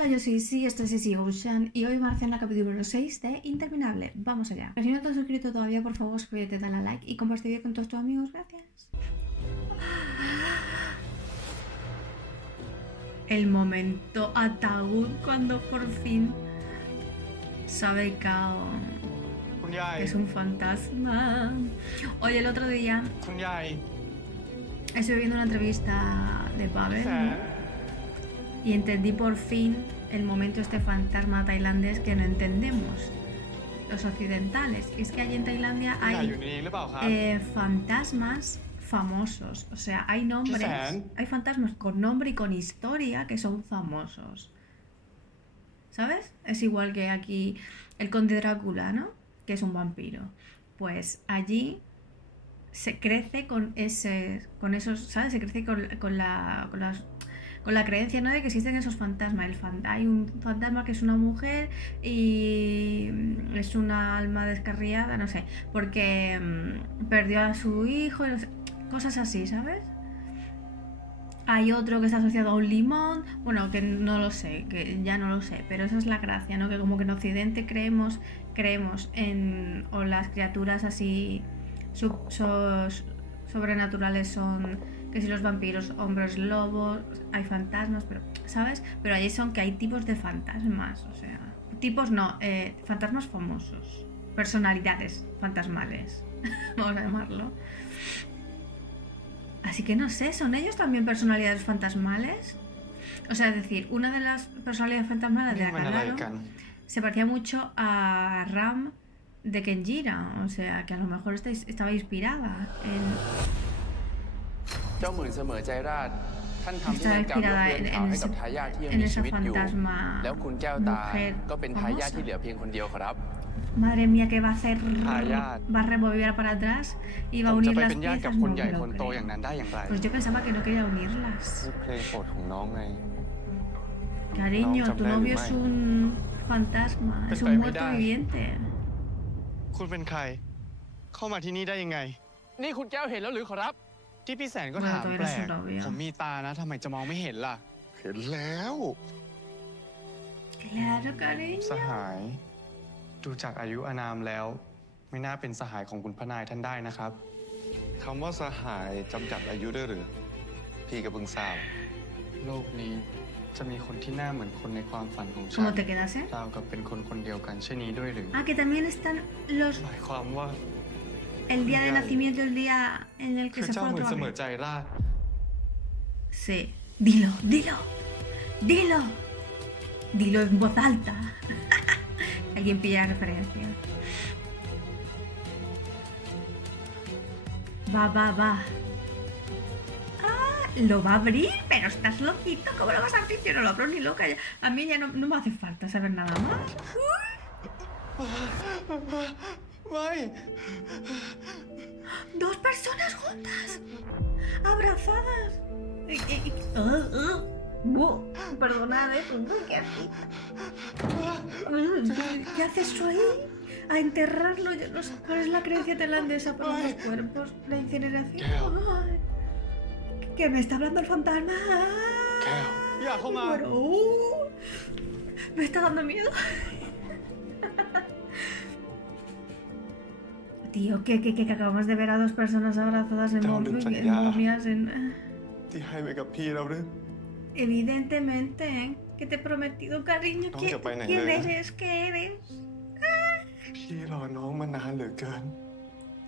Hola, yo soy Sí, esto es Sissy Ocean y hoy va a hacer la capítulo 6 de Interminable. Vamos allá. Si no te has suscrito todavía, por favor, suscríbete, dale a like y comparte este vídeo con todos tus amigos. Gracias. El momento ataúd cuando por fin sabe Kao que es un fantasma. Oye, el otro día คุณยาย estuve viendo una entrevista de แส Pavel น y entendí por fin el momento este fantasma tailandés que no entendemos los occidentales. Y es que allí en Tailandia คุณยาย hay อยู่ในนี้หรือเปล่าครับ fantasmas famosos. O sea, hay nombres, Quizás. hay fantasmas con nombre y con historia que son famosos. ¿Sabes? Es igual que aquí el conde Drácula, ¿no? Que es un vampiro. Pues allí se crece con esos, ¿sabes? Se crece con la creencia, ¿no? De que existen esos fantasmas. Hay un fantasma que es una mujer y es una alma descarriada, no sé, porque perdió a su hijo y no sé, cosas así, ¿sabes? Hay otro que está asociado a un limón, bueno, que no lo sé, que ya no lo sé, pero esa es la gracia, ¿no? Que como que en Occidente creemos en, o las criaturas así sobrenaturales son, que si los vampiros, hombres lobos, hay fantasmas, pero, ¿sabes? Pero allí son que hay tipos de fantasmas, o sea, tipos no, fantasmas famosos, personalidades fantasmales, vamos a llamarlo. Así que no sé, ¿son ellos también personalidades fantasmales? O sea, es decir, una de las personalidades fantasmales de นี่มันอะไร Akanaro กัน se parecía mucho a Ram de Kenjira, o sea, que a lo mejor estaba inspirada en... เจ้าหมื่นเสมอใจราชท่านทำพิ Estaba นัยกรรมยก inspirada เว้นข่าวให้กับทายาทที่ยัง en มี esa ชีวิตอยู่ fantasma แล้วคุณแก้วตา mujer ก็เป็นทายาท famosa. ที่เหลือเพียงคนเดียวครับ Madre mía, ¿qué va a hacer? Tayat. Va a revolver para atrás y va ผ a มจะ unir ไป las เป็นญาติกับ piezas. คน No ใหญ่ me ค lo นโต creo. อย่างนั้นได้อย่างไร Pues yo pensaba que no quería unirlas. คือเพลงโปรดของน้องไง Cariño, No, tu Chamberlain, novio es Mike. un fantasma, es Pues un para muerto evitar. viviente. คุณเป็นใคร เข้ามาที่นี่ได้ยังไง นี่คุณแก้วเห็นแล้วหรือขอรับ ที่พี่แสนก็ Bueno, ถาม todavía แปล no es ก un novio. ผมมีตานะทำไมจะมองไม่เห็นล่ะ เห็นแล้ว Claro, cariño. สหาย ดูจากอายุอานามแล้ว ไม่น่าเป็นสหายของคุณพระนายท่านได้นะครับ คำว่าสหายจำกัดอายุได้หรือ พี่ก็เพิ่งทราบ โลกนี้จะมีคนที่หน้าเหมือนคนในความฝันของฉัน ¿Cómo te quedas, eh? ราวกับเป็นคนคนเดียวกันเช่นนี้ด้วยหรือ Ah, que también están los... หมายความว่า El día de Ya. nacimiento, el día en el คื que อ se เจ้า fue เหมือน otro เสมอ ave. ใจราช Sí. Dilo, dilo. Dilo. Dilo en voz alta. Alguien pilla la referencia. Va. Ah, lo va a abrir, pero estás loquito. ¿Cómo lo vas a abrir? Yo no lo abro ni loca. A mí ya no me hace falta saber nada más. ไม่ Dos personas juntas. Abrazadas. Perdonad, ¿qué haces tú ahí? A enterrarlo. Yo no sé cuál es la creencia tailandesa para los cuerpos. La incineración. Ay, que me está hablando el fantasma. แก้ว อย่าเข้ามา Bueno, me está dando miedo. Tío, que acabamos de ver a dos personas abrazadas en, Claro, en ya. momias en... ที่ให้ไปกับพี่แล้วหรือ Evidentemente, ¿eh? Que te he prometido, cariño. No, ¿Quién, ya para ¿quién nada. eres? ¿Qué eres? พี่รอน้องมานานเหลือเกิน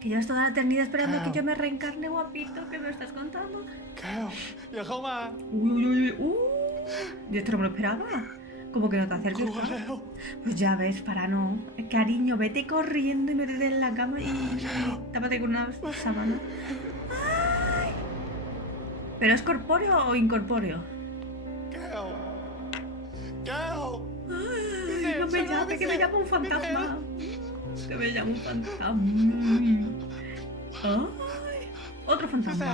Que llevas toda la eternidad esperando Claro. que yo me reencarne, guapito. ¿Qué me estás contando? แก้ว อย่าเข้ามา Uy. Yo esto no me lo esperaba. Como que no te ก acerques. ลัวแล้ว Pues ya ves, para no. Cariño, vete corriendo y métete en la cama y tápate con una sábana. Ay. ¿Pero es corpóreo o incorpóreo? แก้ว แก้ว Ay, no me llame, que me llama un fantasma. Que me llama un fantasma. Ay, otro พี่แส fantasma.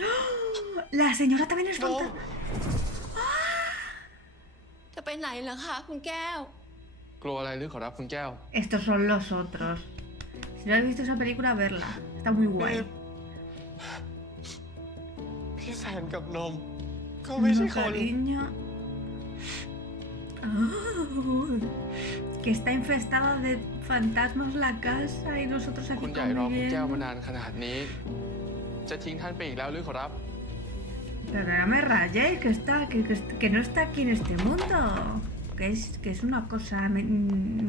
น La señora también es น้อง fantasma. จะไปไหนเหรอคะคุณแก้ว กลัวอะไรหรือขอรับคุณแก้ว Estos son los otros. Si no has visto esa película, verla. Está muy guay. พี่แสนกับนม ก็ไม่ใช่ No, คน cariño. Que está infestada de fantasmas la casa y nosotros คุ aquí ณใหญ่รอคุณแก้วมา conviviendo. นานขนาดนี้ จะทิ้งท่านไปอีกแล้วหรือขอรับ Pero que no me rayéis, que no está aquí en este mundo. Que es una cosa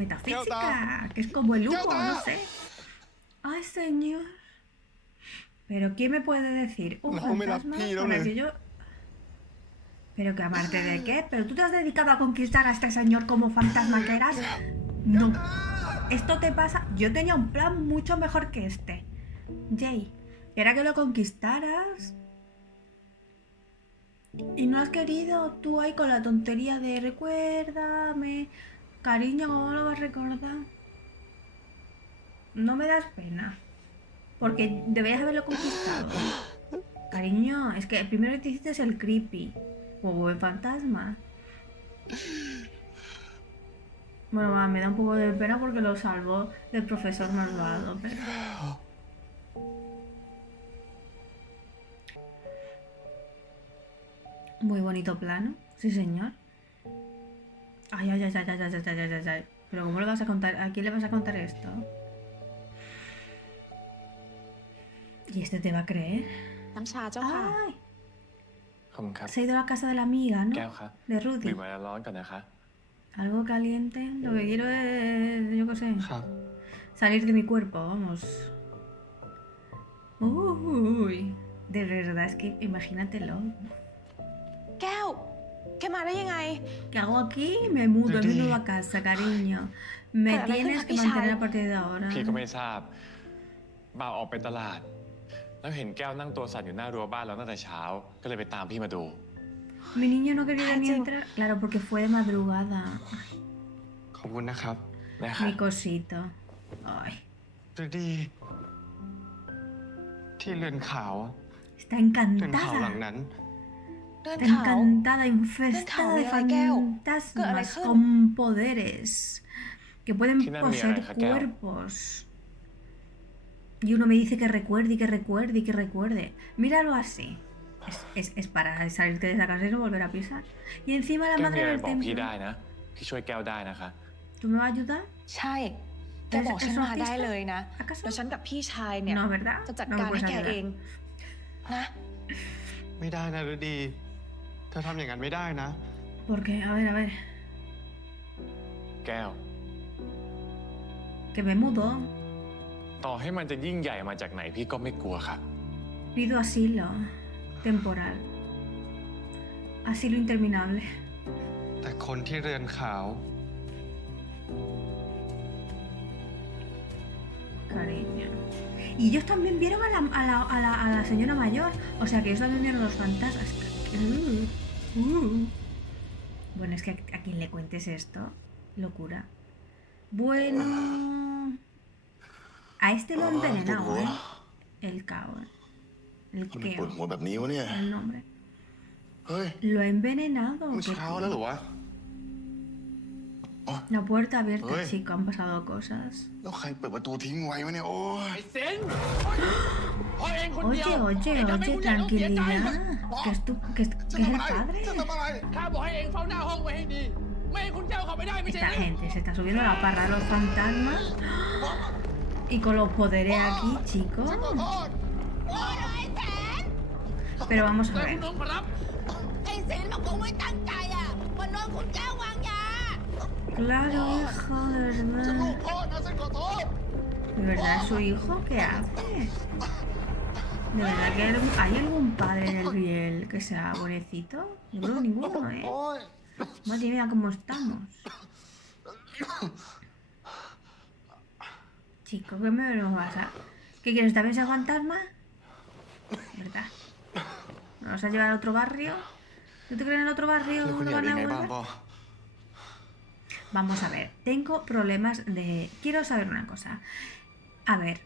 metafísica, que es como el humo, no sé. Ay, señor. Pero ¿quién me puede decir? Un No me la fantasma pido, con el le- que yo... ¿Pero que amarte de qué? ¿Pero tú te has dedicado a conquistar a este señor como fantasma que eras? No. Esto te pasa... Yo tenía un plan mucho mejor que este. Jay, era que lo conquistaras. Y no has querido tú ahí con la tontería de recuérdame. Cariño, ¿cómo lo vas a recordar? No me das pena. Porque deberías haberlo conquistado. Cariño, es que primero te hiciste el creepy. O el fantasma. Bueno, va, me da un poco de pena porque lo salvó del profesor malvado, pero... Muy bonito plano, sí señor. Ay, ay, ay, ay, ay, ay, ay, ay, ay, ay. Pero ¿cómo le vas a contar? ¿A quién le vas a contar esto? ¿Y este te va a creer? น้ำชาเจ้าค่ะ Ay, ขอบคุณครับ se ha ido a la casa de la amiga, แก้ว ¿no? ครับ De ดื่ Rudy. มอะไรร้อนก่อนนะคะ Algo caliente. Lo que quiero es, yo qué sé, ครับ salir de mi cuerpo, vamos. Uy, de verdad, es que imagínatelo. แก้ว แกมาได้ยังไง ¿Qué hago aquí? Me mudo a mi nueva casa, cariño. Me Pero, tienes ¿qué que pasa, mantener Pichai? a partir de ahora. พี่ก็ไม่ทราบ บ่าวออกไปตลาด แล้วเห็นแก้วนั่งตัวสั่นอยู่หน้ารั้วบ้านเราตั้งแต่เช้า ก็เลยไปตามพี่มาดู Mi niño no quería ni Ay, entrar. Claro, porque fue de madrugada. ขอบคุณนะครับ นะครับ Mi cosito. Ay, ฤดี ที่เรือนขาวอะ está เรือนขาวหลัง encantada. นั้น เดิน Está เขา encantada, infestada de Deja de Gael. fantasmas ¿Qué con poderes que pueden ¿Quién ha poseer mirado a Gael? cuerpos. Y uno me dice que recuerde y que recuerde y que recuerde. Míralo así. Es para salirte de esa casa y no volver a pisar. Y encima la แก้วมี madre อะไร del บอกพี่ templo. ได้นะ พี่ช่วยแก้วได้นะคะ ¿Tú me vas a ayudar? ใช่ แกบอกฉันมาได้เลยนะ ¿Acaso? แล้วฉันกับพี่ชายเนี่ย No, ¿verdad? จะจัด No การ me ให้ puedes แก ayudar. เอง นะ ไม่ได้นะฤดี เธอทำอย่างนั้นไม่ได้นะ ¿Por qué? A ver. แก้ว Que me mudo. ต่อให้มันจะยิ่งใหญ่มาจากไหนพี่ก็ไม่กลัวค่ะ Pido asilo temporal. Asilo interminable. แต่คนที่เรือนขาว Cariño. Y ellos también vieron a la señora mayor. O sea que ellos también vieron los fantasmas. Bueno, es que a quien le cuentes esto, locura. Bueno. A este lo han envenenado, ¿eh? El caos. El ทำไมปวด Keo. หัวแบบนี้วะเนี่ย El nombre. เฮ้ย Lo ha envenenado. เมื่อ qué เช้าแล้วเหรอวะ La puerta abierta, Uy. chico, han pasado cosas. แล้วใครเปิดประตูทิ้งไว้วะเนี่ย โอ้ย Oye, tranquilidad. Que es que es el padre. จะทำอะไร ข้าบอกให้เองเฝ้าหน้าห้องไว้ให้ดี ไม่ให้คุณแก้วเข้าไปได้ไม่ใช่ Esta หรือ gente se está subiendo a la parra de los fantasmas. Y con los poderes aquí, chicos. ขอโทษ Pero vamos a แต่ ver. คุณน้องขอรับ ไอ้เซนมันคงไม่ตั้งใจอ่ะมันโดนคุณแก้ววางยา Claro, hijo, de ฉันลู verdad. กพ่อนะฉันขอโทษ ¿De verdad es su hijo? ¿Qué hace? ¿De verdad que hay algún padre en el riel que sea bonecito? Yo creo que ninguno, ¿eh? โอ้ย Madre mía, cómo estamos. Chico, ¿qué me nos vas a...? ¿Qué quieres? ¿También ese fantasma? ¿Verdad? ¿Nos vas a llevar a otro barrio? ¿Tú te crees en el otro barrio? แล้วคุณ ¿No อยาก van เป็น a ไงบ้าง volver? พ่อ Vamos a ver, tengo problemas de... Quiero saber una cosa. A ver,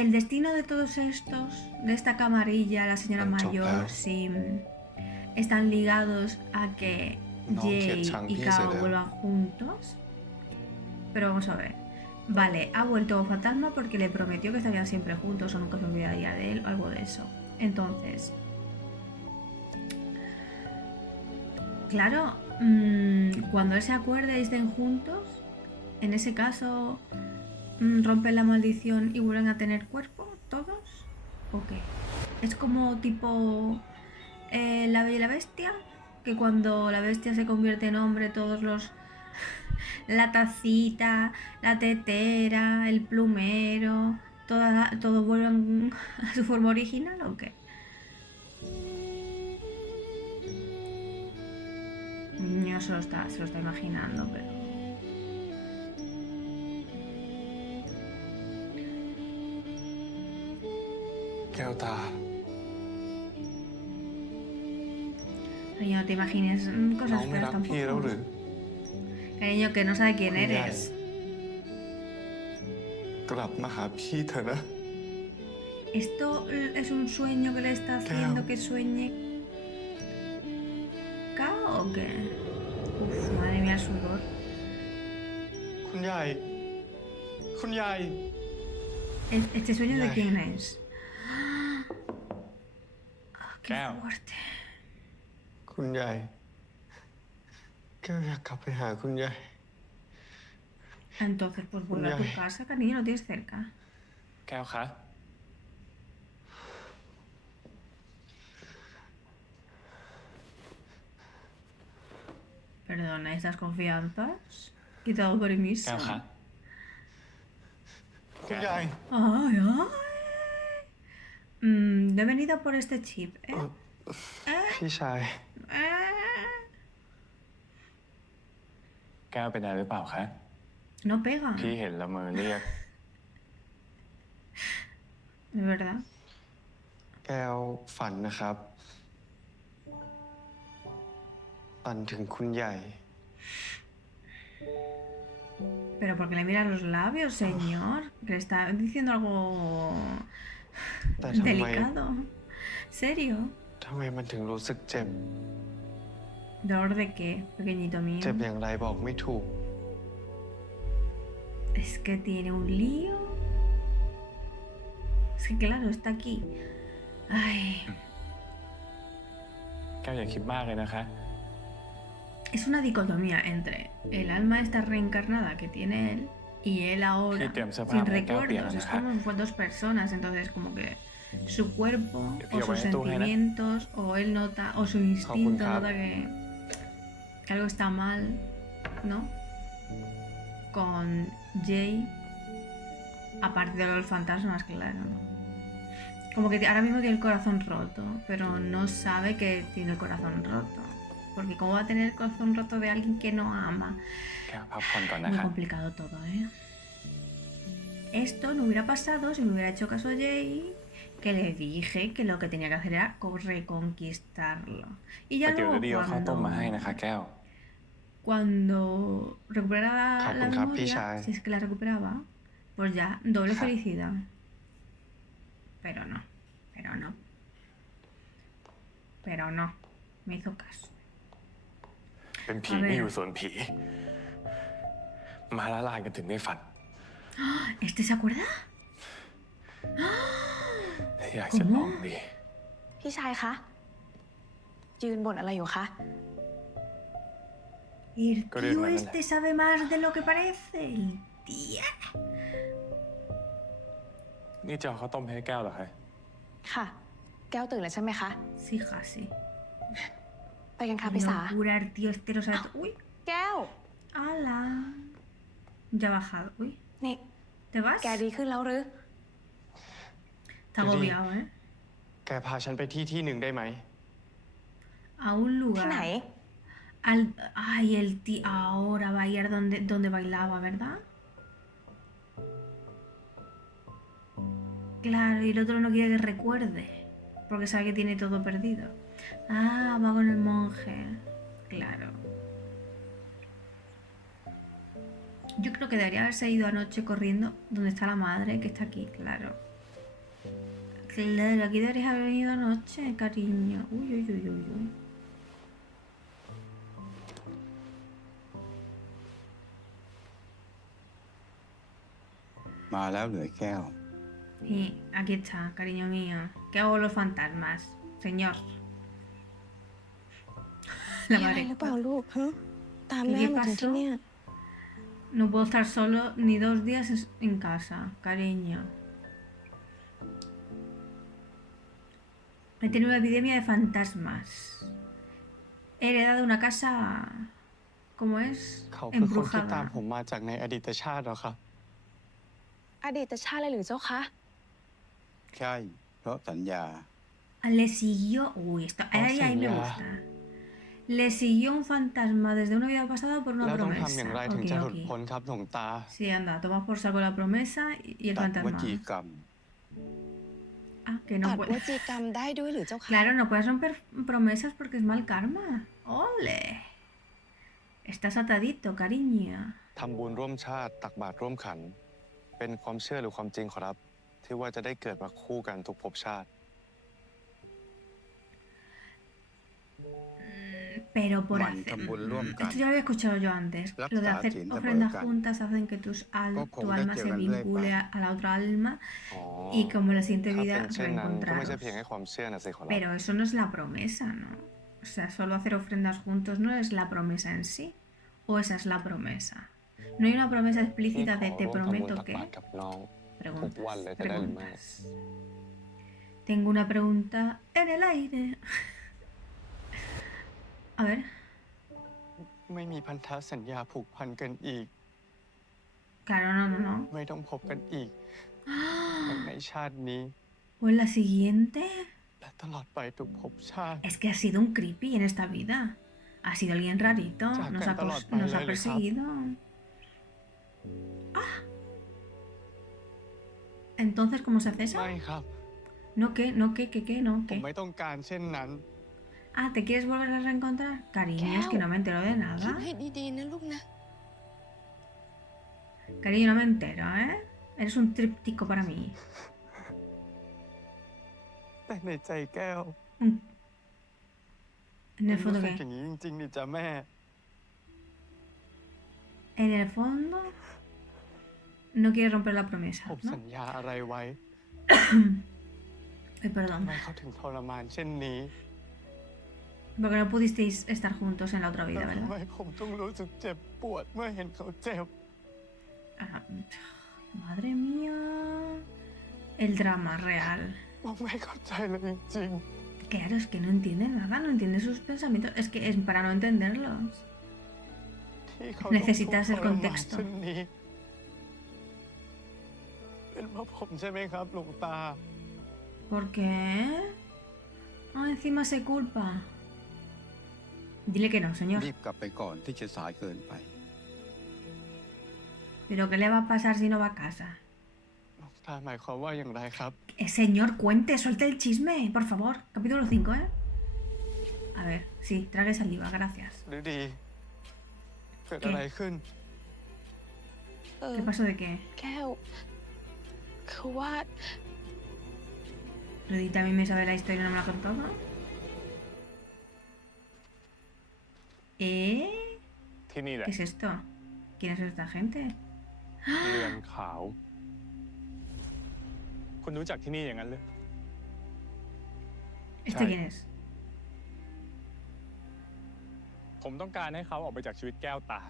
el destino de todos estos, de esta camarilla, la señora Ancho, mayor, claro. Sim, están ligados a que No, Jay que Chang y Pi Kao se le- vuelvan juntos. Pero vamos a ver. Vale, ha vuelto fantasma porque le prometió que estarían siempre juntos o nunca se olvidaría de él o algo de eso. Entonces... Claro, cuando él se acuerde y estén juntos, en ese caso, rompen la maldición y vuelven a tener cuerpo todos, ¿o qué? Es como tipo La Bella y la Bestia, que cuando la bestia se convierte en hombre, todos los... la tacita, la tetera, el plumero, todos vuelven a su forma original, ¿o qué? Yo se lo está imaginando, pero...แก้วตา Cariño, no te imagines น้ cosas องไม่ feas รักพี่แล้วหรือ tampoco. Cariño, que no sabe quién คุณยาย eres. กลับมาหาพี่เถอะนะ ¿Esto es un sueño que le está haciendo que sueñe Cao o qué? Uf, madre mía, el sudor. คุณยาย คุณยาย ¿Este sueño de Ay. quién es? Ah, ¡Qué Cao. fuerte! คุณยายแก้วอยากกลับไปหาคุณยาย Entonces, pues vuelve a tu Ay. casa, cariño, lo tienes cerca. แก้วคะ Perdona, ¿estas confianzas? Quitado permiso. แก้วคะ คุณยาย ¡Ay, ay! No he venido por este chip, ¿eh? พี่ชาย แก้วเป็นอะไรหรือเปล่าคะ No pega. พี่เห็นละเมอเรียก De verdad. แก้วฝันนะครับ ฝันถึงคุณใหญ่ Pero porque le mira los labios, señor. Que le está diciendo algo แต่ทำไม delicado. ¿Serio? ทำไมมันถึงรู้สึกเจ็บ ¿Dolor de qué, pequeñito mío? เจ็บอย่างไรบอกไม่ถูก Es que tiene un lío. Es que claro, está aquí. Ay. แก้วอย่าคิดมากเลยนะคะ Es una dicotomía entre el alma esta reencarnada que tiene él y él ahora Sí, te observaba, sin me quedo recuerdos. pillado, Es ajá. como si fueran dos personas. Entonces, como que su cuerpo o Tío, sus vaya tú, Gena. sentimientos o él nota o su instinto Cap. nota que algo está mal, ¿no? Con Jay, aparte de los fantasmas, claro, ¿no? Como que ahora mismo tiene el corazón roto, pero no sabe que tiene el corazón roto. Porque ¿cómo va a tener el corazón roto de alguien que no ama? แก้วพักผ่อนก่อนนะ Muy คะ complicado todo, ¿eh? Esto no hubiera pasado si me hubiera hecho caso a Jay, que le dije que lo que tenía que hacer era reconquistarlo. Y ya เดี๋ยว luego เดี๋ยวเขาต้มมาให้นะคะ แก้ว cuando recuperara Cap, la cap, memoria, pisa, si es que la recuperaba, pues ya, doble Cap. felicidad. Pero no, pero no. Pero no, me hizo caso. เป็นผี A ver. ไม่อยู่ส่วนผี มาละลายกันถึงได้ฝัน ¿Este se acuerda? อยากจะลองดี พี่ชายคะ ยืนบ่นอะไรอยู่คะ El Correcto, tío Nana. este sabe más de lo que parece. El tío. นี่จะเอาข้าวต้มให้แก้วเหรอคะ ค่ะ แก้วตื่นแล้วใช่ไหมคะ Sí, ja, sí. ไปกันค่ะ Qué พี่สา locura, el tío este lo sabe. Uy, แก้ว ala. Ya ha bajado. Uy, นี่ ¿te vas? แกดีขึ้นแล้วหรือ Está agobiado, ¿eh? แกพาฉันไปที่หนึ่งได้ไหม A un ที่ lugar. ไหน Ay, el tío ahora va a ir donde bailaba, ¿verdad? Claro, y el otro no quiere que recuerde, porque sabe que tiene todo perdido. Ah, va con el monje. Claro. Yo creo que debería haberse ido anoche corriendo donde está la madre, que está aquí, claro. Claro, aquí deberías haber venido anoche, cariño. Uy, uy, uy, uy, uy. มาแล้วเหลือแก้ว Y aquí está, cariño mío. ¿Qué hago con los fantasmas, señor? La มีอะไร madre. หรือเปล่าลูกฮะตาม ¿Qué แม่มาถึงที่ pasó? เนี่ย No puedo estar solo ni 2 días en casa, cariño. He tenido una epidemia de fantasmas. He heredado una casa. ¿Cómo es? เขาคือคนที่ตาม Embrujada. ผมมาจากในอดีตชาติเหรอครับ อดีตชาติอะไรหรือเจ้าคะ ใช่ เพราะสัญญา Le siguió. Uy, esto. Ahí me señor. gusta. Le siguió un fantasma desde una vida pasada por una แล้วต้อง promesa. ทำอย่างไรถึง Ok, จะหลุด ok. พ้นครับหลวงตา Sí, anda, toma por saco la promesa y el ตัดว fantasma. จีกรรม Ah, que ตั no ดว puede. จีกรรมได้ด้วยหรือเจ้าคะ Claro, no puedes romper promesas porque es mal karma. ¡Ole! Estás atadito, cariño. ทำบุญร่วมชาติตักบาตรร่วมขัน เป็นความเชื่อหรือความจริงขอรับ ที่ว่าจะได้เกิดมาคู่กันทุกภพชาติ Pero por Man, hacer. tambor luamkan. Esto ya lo había escuchado yo antes. Lo de hacer Raksa, ofrendas Tinta, juntas hacen que tu Ko alma kong se da quiero vincule ganar a la otra alma อ๋อ y como en la siguiente ถ้า vida เป็นเช่นนั้นก็ไม่ใช่ reencontraros. เพียงแค่ความเชื่อนะสิขอรับ Pero eso no es la promesa, ¿no? O sea, solo hacer ofrendas juntos no es la promesa en sí. ¿O esa es la promesa? No hay una promesa นี่ explícita ข de อ te ร่วมทำบุญ prometo ตัก que. บาตรกับน้อง Preguntas, Juan le trae el preguntas. Tengo una pregunta en el aire. A ver. ไม่มีพันธสัญญาผูกพันกันอีก Claro, no, no, no. ไม่ต้องพบกันอีกทั้งในชาตินี้ ¿O en la siguiente? และตลอดไปทุกภพชาติ Es que ha sido un creepy en esta vida. Ha sido alguien rarito. Nos ha, nos ha perseguido. ¡Ah! Entonces, ¿cómo se hace eso? ไม่ครับ No, ¿qué? No, ¿qué? No, ผม ¿qué? ไม่ต้องการเช่นนั้น Ah, ¿te quieres volver a reencontrar? Cariño, es que no me entero de คิด nada. ให้ดีๆนะลูกนะ Cariño, no me entero, ¿eh? Eres un tríptico para mí. แต่ในใจแก้ว Un- En มั el น fondo, รู้สึก ¿qué? อย่างนี้จริงๆนี่จ้ะแม่ En el fondo, no quieres romper la promesa, ผมสั ¿no? ญญาอะไรไว้ Ay, perdón. ทำไมเขาถึงทรมานเช่นนี้ Porque no pudisteis estar juntos en la otra vida, ทำ ¿verdad? ไมผมต้องรู้สึกเจ็บปวดเมื่อเห็นเขาเจ็บ Ah, madre mía. El drama real. ผมไม่เข้าใจเลยจริง Claro, es que no entiende nada, no entiende sus pensamientos. Es que es para no entenderlos. ๆที่เขา Necesitas el ต้องทุกข์ทรมาน contexto เช่นนี้ เป็นเพราะผมใช่ไหมครับหลวงตา ¿Por qué? Ah, encima se culpa. Dile que no, señor. รีบกลับไปก่อนที่จะสายเกินไป ¿Pero qué le va a pasar si no va a casa? หลวงตาหมายความว่าอย่างไรครับ Señor, cuente, suelte el chisme, por favor. Capítulo 5, ¿eh? A ver, sí, trague saliva, gracias. หรือดี เกิดอะไรขึ้น เออ ¿Qué pasó de qué? แก้ว คือว่า Rudita a mí me sabe la historia y no me la ha contado. ¿Eh? ที่นี่แหละ ¿Qué es esto? ¿Quién es esta gente? เรือนขาว คุณรู้จักที่นี่อย่างนั้นเลย ¿Este quién es? ผมต้องการให้เขาออกไปจากชีวิตแก้วตา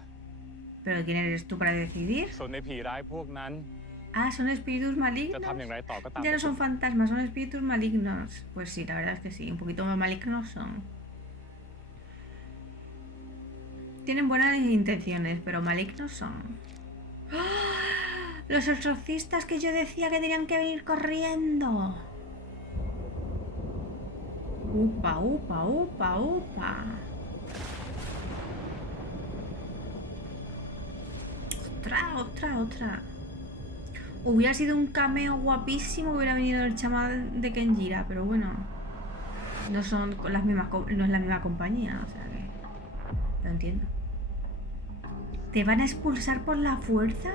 ¿Pero quién eres tú para decidir? ส่วนในผีร้ายพวกนั้น Ah, son espíritus จะ malignos. ทำอย่างไรต่อก็ตาม Ya no son fantasmas, son espíritus malignos. Pues sí, la verdad es que sí, un poquito más malignos son. Tienen buenas intenciones, pero malignos son. ¡Ah! Los exorcistas que yo decía que tenían que venir corriendo. Upa, upa, upa, upa. Otra. Hubiera sido un cameo guapísimo, hubiera venido el chamán de Kenjira, pero bueno. No son las mismas, no es la misma compañía, o sea que. Lo entiendo. ¿Te van a expulsar por la fuerza?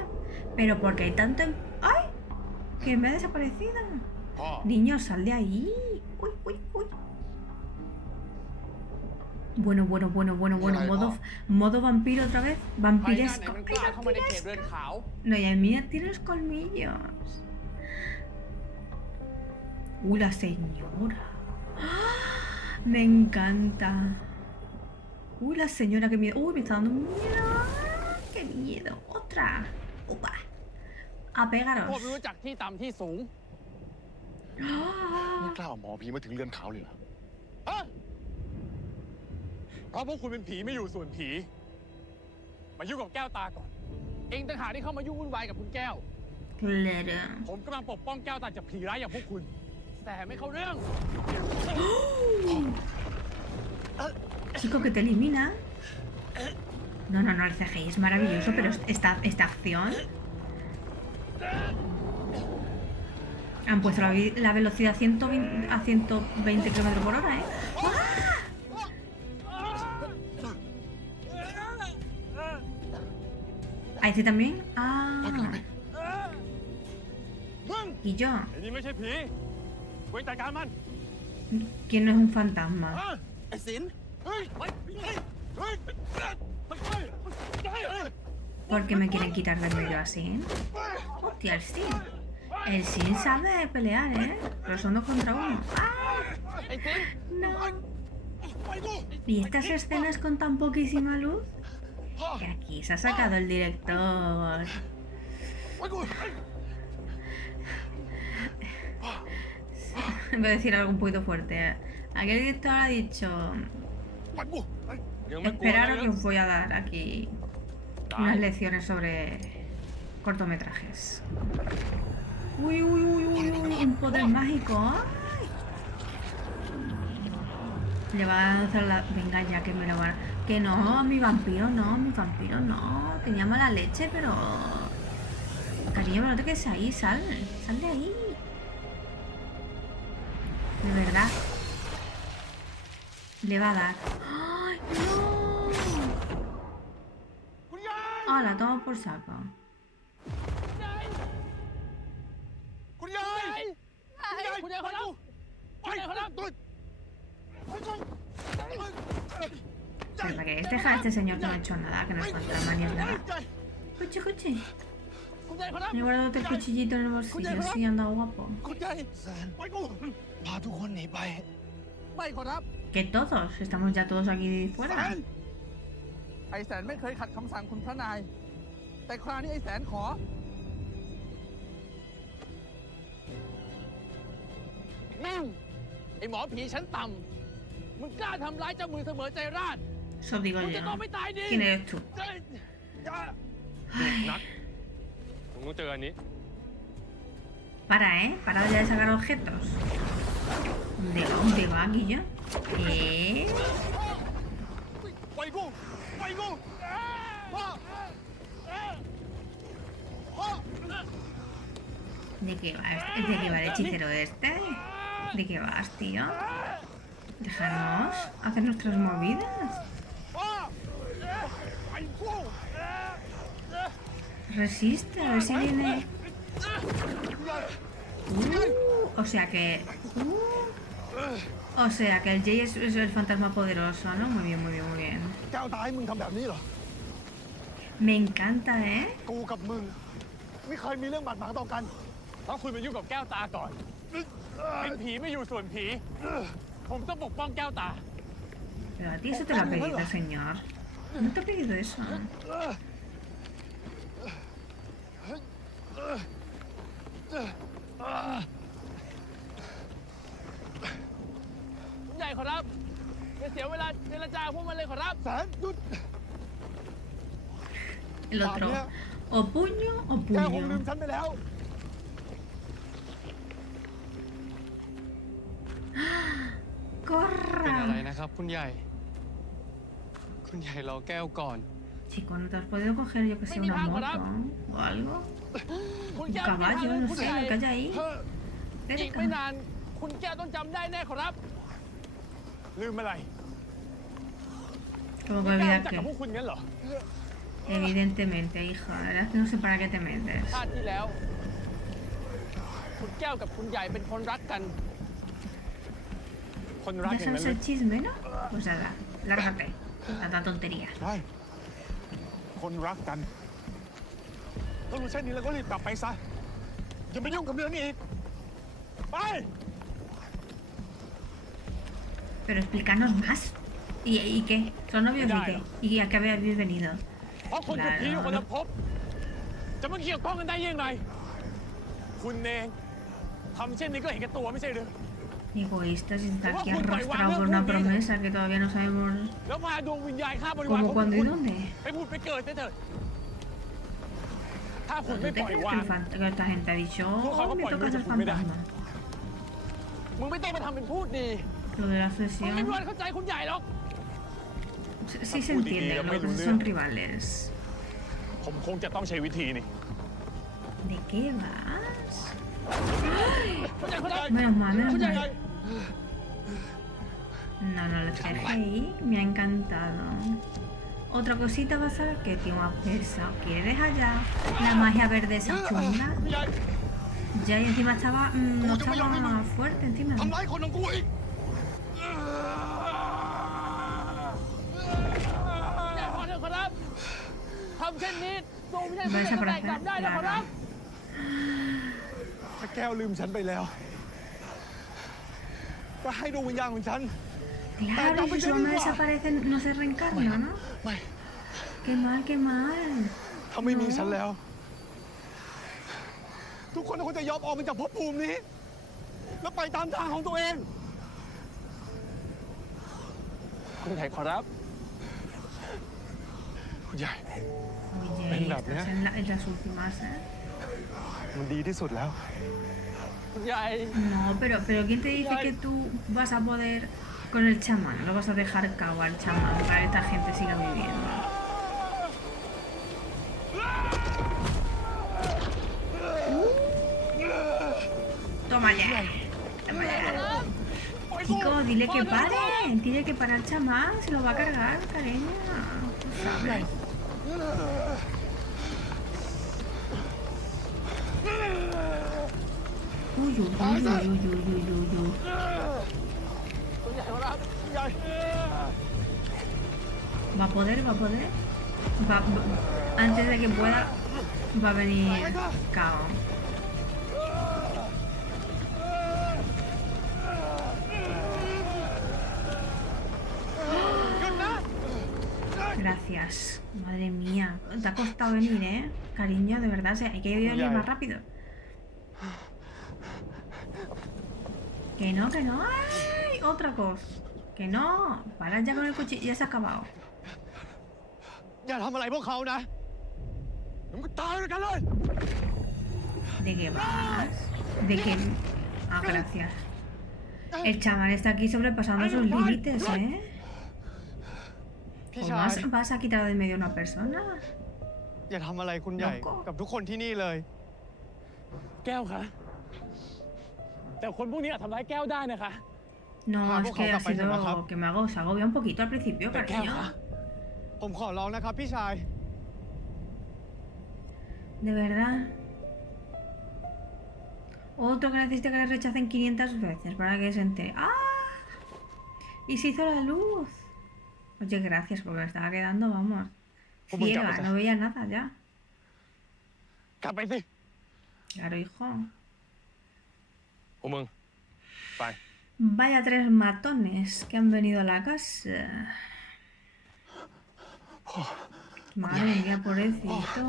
¿Pero porque hay tanto en... ¡Ay! Que me ha desaparecido. พ่อ Niño, sal de ahí. Uy. Bueno. Modo vampiro otra vez. Vampiresco. ¡Ay, vampiresco! No, y el mío tiene los colmillos. La señora. ¡Ah! Me encanta. Uy, la señora, qué miedo. Uy, me está dando miedo. ¡Qué miedo! ¡Otra! ¡Upa! A พวก pegaros. ไม่รู้จักที่ต่ำที่สูง นี่กล้าเอาหมอผีมาถึงเรือนขาวเลยเหรอ ฮะเพราะพวกคุณเป็นผีไม่อยู่ส่วนผี มายุ่งกับแก้วตาก่อน เองต่างหากที่เข้ามายุ่งวุ่นวายกับคุณแก้ว Claro. ผมกำลังปกป้องแก้วตาจากผีร้ายอย่างพวกคุณ แต่ไม่เข้าเรื่อง Chico, que te elimina. No, no, no, el CGI es maravilloso, pero esta acción. Han puesto la velocidad 120, a 120 km por hora, ¿eh? ¿A este también? Ah. Y yo. ไอ้นี่ไม่ใช่ผีเว้นจัดการมัน ¿Quién no es un fantasma? ไอ้สินเฮ้ยเฮ้ยเฮ้ย ¿Por qué me quieren quitar del medio así? Hostia, el Sin. El Sin sabe pelear, ¿eh? Pero son 2 contra 1. ¡Ah! ไอ้สิน No. ¿Y estas escenas con tan poquísima luz? Que aquí se ha sacado el director. Voy a decir algo un poquito fuerte. Aquel director ha dicho: ยังไม่กลัว esperaros เล que ย os voy a dar aquí unas lecciones sobre cortometrajes. Uy, uy, uy, uy, uy, un poder mágico. ¡Ay! Le va a lanzar la... Venga ya, que me lo van... Que no, mi vampiro no, mi vampiro no. Tenía mala leche, pero... Cariño, pero no te quedes ahí, sal. Sal de ahí. De verdad. Le va a dar. ¡Ay, no! ¡Hala, toma por saco! คุณยายคุณยายขอรับคุณยายขอรับ Pero para que dejar a este señor que no ha hecho nada, que no es contra manias nada. Cuchi, cuchi. คุณยายขอรับ Me he guardado el cuchillito en el bolsillo, sí, anda guapo. คุณยายไปกู พาทุกคนหนีไป ไม่ขอรับ Que todos, estamos ya todos aquí fuera. ไอ้แสนไม่เคยขัดคำสั่งคุณพระนาย แต่คราวนี้ไอ้แสนขอ ไอ้หมอผีชั้นต่ำมึงกล้าทำร้ายเจ้ามือเสมอใจราช Eso digo มึง yo. จะต้องไม่ตายดี ¿Quién eres tú? นัดมึงต้องเจออันนี้ Para, ¿eh? Para ya de sacar objetos. ¿Dónde va, Guillo? ¿Eh? ไปกูไปกูพ่อพ่อ ¿De qué va? ¿De qué va el hechicero este? ¿De qué vas, tío? Déjanos hacer nuestras movidas. พ่อไปกู Resiste, a ver si viene. O sea que. O sea que el Jay es el fantasma poderoso, ¿no? Muy bien, muy bien, muy bien. แก้วตาให้มึงทำแบบนี้เหรอ Me encanta, ¿eh? กูกับมึง ไม่เคยมีเรื่องบาดหมางต่อกัน เพราะคุณมายุ่งกับแก้วตาก่อน เป็นผีไม่อยู่ส่วนผี ผมต้องปกป้องแก้วตา Pero a ti eso te lo ha pedido, señor. No te ha pedido eso. ใหญ่ขอรับอย่าเสียเวลาเจรจาพวกมันเลยขอรับ แสนหยุด El otro. O puño o แกคงลืม puño. ฉันไปแล้ว เป็นอะไร ¡Corra! นะครับ คุณใหญ่ คุณใหญ่รอแก้วก่อน Chico, ¿no te has podido coger, yo que sé, una moto o algo? คุณ Un แก้วไม่มีทาง caballo, เลย no คุณ sé, ใหญ่ lo que haya ahí. อีก Cerca. ไม่นาน คุณแก้วต้องจำได้แน่ขอรับ ลืมอะไร Como คุณ que แก้ว olvidar รู้จักกับพว que. กคุณงั้นเหรอ Evidentemente, hijo. La verdad es que no sé para qué te metes. ชาติที่แล้ว คุณแก้วกับคุณใหญ่เป็นคนรักกัน คนรัก ¿Ya อย่างนั้น sabes เลย el chisme, no? Pues nada, lárgate. Tanta tontería. ใช่ คนรักกันถ้ารู้เช่นนี้แล้วก็รีบกลับไปซะ อย่ามายุ่งกับเรื่องนี้อีก ไป Pero explícanos más. ¿Y qué? ¿Son novios y Cuidado. qué? ¿Y a qué habéis venido? เพราะคนกับผีอยู่คนละภพจะมาเกี่ยวข้องกันได้ยังไงคุณเองทำเช่นนี้ก็เห็นแก่ตัวไม่ใช่หรือ Egoísta, si está aquí arrastrado por una promesa que todavía no sabemos แล้วพาดวงวิญญาณข้าบริวาร cómo, ของ cuándo y คุณ dónde. ไปผุดไปเกิดเถิดถ้าคุณ ¿Tú ไม่ te ปล่อย crees วา que, ง que esta gente ha dicho, Ojalá oh, me por toca mí ser se pudiera. fantasma? มึงไม่ต้องมาทำเป็นพูดดี Lo de la มึงไม่มี obsesión. วันเข้าใจคุณใหญ่หรอก Sí se entiende, Puti, lo que que son me rivales. ผมคงจะต้องใช้วิธีนี้ ¿De qué vas? คุณใหญ่คุณใหญ่ Menos mal, คุณ menos ใหญ่ mal. No, lo dejé ahí. Me ha encantado. Otra cosita va a ser que tío más pesado. ¿Quieres allá la magia verde esa chunga? คุณใหญ่ Ya, y encima estaba. No estaba fuerte encima. ทำร้ายคนของกูอีก อย่าขอเถอะขอรับทำเช่นนี้ดวงวิญญาณ Vais เขา a จะแตก abrazar. กลับได้นะขอรับ Claro. ถ้าแก้วลืมฉันไปแล้ว ก็ให้ดวงวิญญาณของฉัน Claro, si su alma desaparece, no se reencarna, ¿no? ไม่ Qué mal, qué mal. ถ้าไม่มีฉันแล้ว ทุกคนควรจะยอมออกมาจากภพภูมินี้ แล้วไปตามทางของตัวเอง คุณใหญ่ขอรับ คุณใหญ่ Oye, Venga, estás en las últimas, ¿eh? มันดีที่สุดแล้ว คุณใหญ่ No, pero ¿quién te dice que tú vas a poder con el chamán? ¿Lo vas a dejar cao al chamán para que esta gente siga viviendo? Toma ya. Toma ya. Chico, dile que pare. Dile que para el chamán. Se lo va a cargar, cariño. Tú sabes. Uy, uy, uy, uy, uy, uy, uy, uy. คุณใหญ่ขอรับคุณใหญ่ ¿Va a poder? ¿Va a poder? Antes de que pueda, va a venir Cao. Gracias. Madre mía. Te ha costado venir, ¿eh? Cariño, de verdad. Hay que ir más rápido. Que no, que no. ¡Ay! Otra cosa. Que no. Para ya con el cuchillo. Ya se ha acabado. อย่าทำอะไรพวกเขานะเดี๋ยวมันก็ตายด้วยกันเลย ¿De qué vas? ¿De qué? Ah, gracias. El chamán está aquí sobrepasando sus límites, ¿eh? พี่ ¿O ชาย vas a quitar de en medio a una persona? อย่าทำอะไรคุณใหญ่ แล้วก็ กับทุกคนที่นี่เลย แก้วคะแต่คนพวกนี้อาจทำร้ายแก้วได้นะคะ No, Ah, es vos que ha capaz de bajar. sido que se agobia un poquito al principio, แต่แก้ว cariño. คะ ผมขอร้องนะครับพี่ชาย De verdad. Otro que necesita que le rechacen 500 veces para que se entere. ¡Ah! Y se hizo la luz. Oye, gracias, porque me estaba quedando, vamos, ¿Cómo ciega, acabas? no veía nada ya. กลับไปสิ Claro, hijo. พวกมึง ไป Vaya 3 matones que han venido a la casa. Madre mía, pobrecito.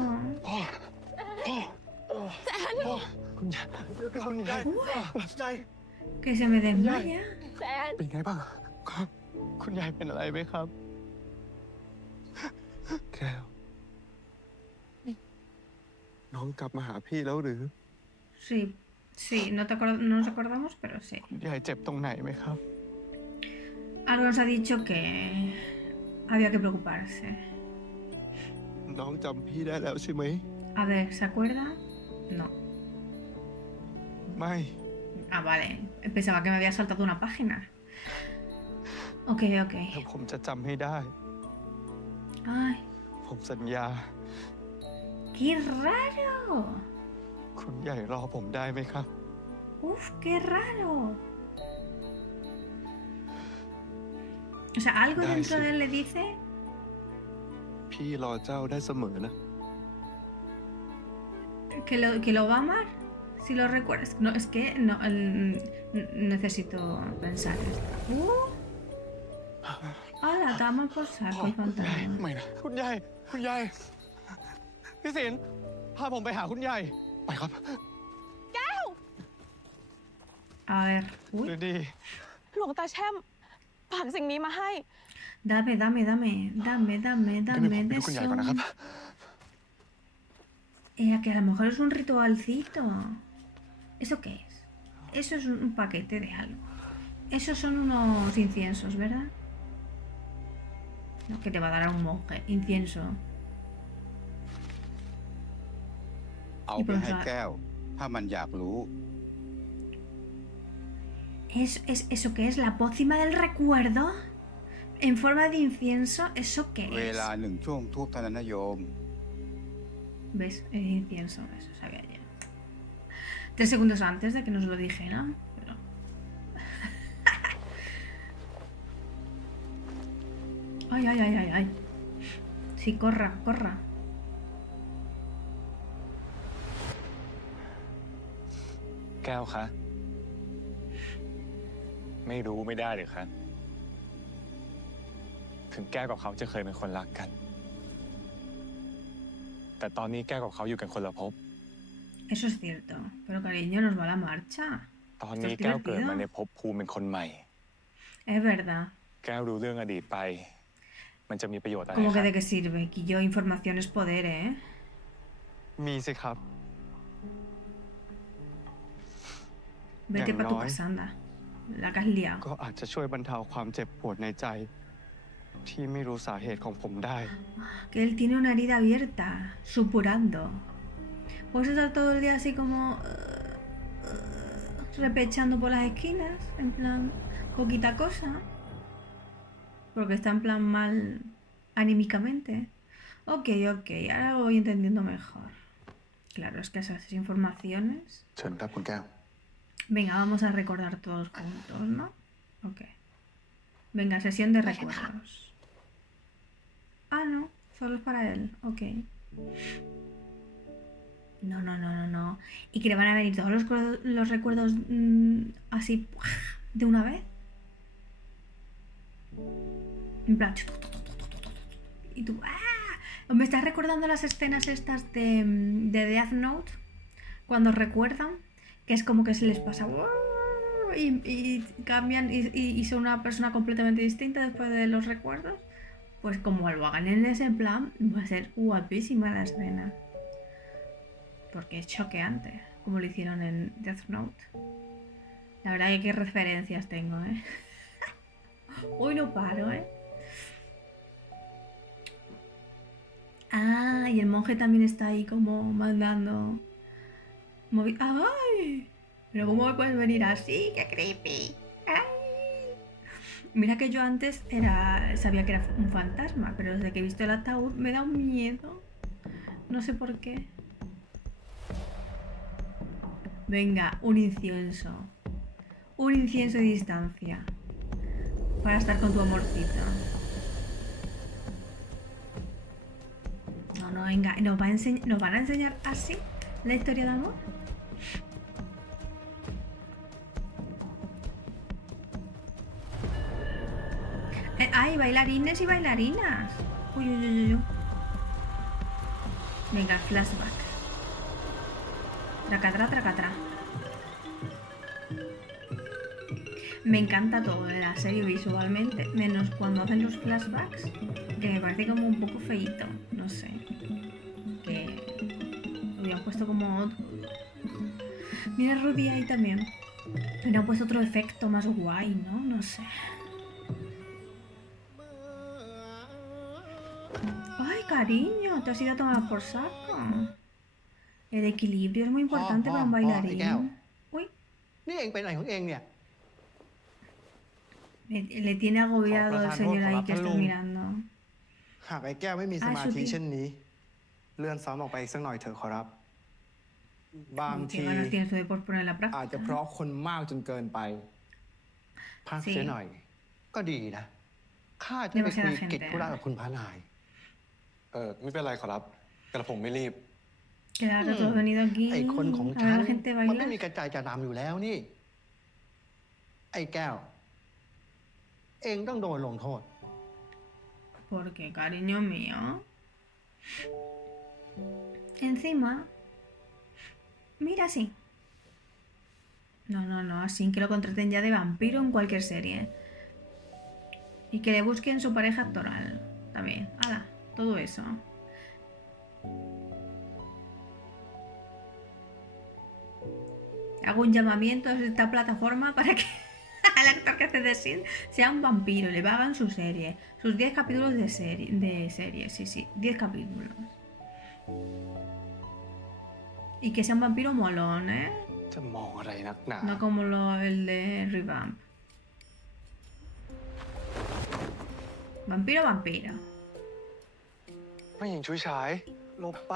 คุณใหญ่คุณใหญ่คุณใหญ่ Que se me desmaya. เป็นไงบ้าง คุณยายเป็นอะไรไหมครับ แก้ว น้องกลับมาหาพี่แล้วหรือ Sí, sí, no nos acordamos, pero sí. คุณยายเจ็บตรงไหนไหมครับ Algo nos ha dicho que había que preocuparse. น้องจำพี่ได้แล้วใช่ไหม A ver, ¿se acuerda? No. ไม่ Ah, vale. Pensaba que me había saltado una página. Ok, ok. แต่ผมจะจำให้ได้ Ay, ผมสัญญา qué raro. คุณใหญ่รอผมได้ไหมครับ Uf, qué raro. O sea, algo Dai, dentro sí. de él le dice พี่รอเจ้าได้เสมอนะ que lo va a amar. Si lo recuerdas. No, es que no, necesito pensar esto. Ah, la dama por saco y pantalón. ไม่นะ คุณยาย คุณยาย พี่ศิลป์พาผมไปหาคุณยาย ไปครับ A ver. Uy. ดูดี หลวงตาแช่มฝากสิ่งนี้มาให้ Dame, dame, dame. Dame, dame, งั้นเดี๋ยวผม dame ไป de ดูคุณยาย eso. ก่อนนะครับ Que a lo mejor es un ritualcito. ¿Eso qué es? Eso es un paquete de algo. Esos son unos inciensos, ¿verdad? No, que te va a dar a un monje. Incienso. เอาไปให้แก้ว ถ้ามันอยากรู้ ¿Eso qué es? ¿La pócima del recuerdo? ¿En forma de incienso? ¿Eso qué เว es? ลา1 ช่วงทูบเท่านั้นนะโยม ¿Ves? El incienso, eso sabía ya. 3 segundos antes de que nos lo dijeran. Pero... Ay, ay, ay, ay, ay. Sí, corra, corra. แก้วคะ ไม่รู้ไม่ได้เลยคะถึงแก้วกับเขาจะเคยเป็นคนรักกัน แต่ตอนนี้แก้วกับเขาอยู่กันคนละภพ Eso es cierto. Pero cariño, nos va la marcha. ตอนนี้แก้วเกิดมาในภพภูมิเป็นคนใหม่ Es verdad. แก้วรู้เรื่องอดีตไป มันจะมีประโยชน์อะไร ¿Cómo ค que รับ de qué sirve? Que yo información es poder, ¿eh? มีสิครับ Vete para tu Yang casa, anda. La que has liado. ก็อาจจะช่วยบรรเทาความเจ็บปวดในใจ ที่ไม่รู้สาเหตุของผมได้ Que él tiene una herida abierta, supurando. Puedes estar todo el día así como repechando por las esquinas, en plan, poquita cosa. Porque está en plan mal anímicamente. Ok, ok, ahora lo voy entendiendo mejor. Claro, es que esas informaciones... เชิญครับคุณแก้ว Venga, vamos a recordar todos juntos, ¿no? Ok. Venga, sesión de recuerdos. Ah, no, solo es para él. Ok. No, no, no, no, no. ¿Y que le van a venir todos los recuerdos así de una vez? En plan... Y tú... ¡Ah! ¿Me estás recordando las escenas estas de Death Note? Cuando recuerdan, que es como que se les pasa... Y cambian y son una persona completamente distinta después de los recuerdos. Pues como lo hagan en ese plan, va a ser guapísima la escena. Porque es choqueante, como lo hicieron en Death Note. La verdad que qué referencias tengo, ¿eh? Hoy no paro, ¿eh? Ah, y el monje también está ahí como mandando... ¡Ay! Pero ¿cómo me puedes venir así? ¡Qué creepy! ¡Ay! Mira que yo antes sabía que era un fantasma, pero desde que he visto el ataúd me da un miedo. No sé por qué. Venga, un incienso. Un incienso de distancia. Para estar con tu amorcito. No, no, venga. ¿Nos van a enseñar así la historia de amor? ¡Ay, bailarines y bailarinas! Uy, uy, uy, uy. Venga, flashback. Tracatra, tracatra. Me encanta todo de la serie visualmente, menos cuando hacen los flashbacks, que me parece como un poco feíto, no sé. Que lo habían puesto como... Mira Ruby ahí también. Hubieran puesto otro efecto más guay, ¿no? No sé. Ay, cariño, te has ido a tomar por saco. El equilibrio es muy importante para un bailarín. Uy. นี่เองไปไหนของเองเนี่ย Le tiene agobiado el señor ahí que está mirando. หากไอ้แก้วไม่มีสมาธิเช่นนี้ เลื่อนซ้อมออกไปอีกสักหน่อยเถอะขอรับ บาง ¿Qué ที ganas tienes tú de por poner la อาจจะ práctica? เพราะคนมากจนเกินไป พัก Sí. เสียหน่อย ก็ดีนะ ข้าจะไปคุยกิจธุระกับคุณพระนาย ไม่เป็นไรขอรับ กระผมไม่รีบ Claro, tú has venido aquí ไอ้คนของ a ฉั ver น a la gente มันไม่ bailar. มีกระจายจะนำอยู่แล้วนี่ ไอ้แก้ว เองต้องโดนลงโทษ ¿Por qué, cariño mío? Encima, mira así. No, así que lo contraten ya de vampiro en cualquier serie. Y que le busquen su pareja actoral también. ¡Hala! Todo eso. Hago un llamamiento a esta plataforma para que al actor que hace de Sid sea un vampiro, le pagan su serie, sus 10 capítulos de serie, sí, 10 capítulos. Y que sea un vampiro molón, ¿eh? จะมองอะไรนักหนา No como el de Revamp. Vampiro, vampira. ไม่หญิงชุยฉาย หลบไป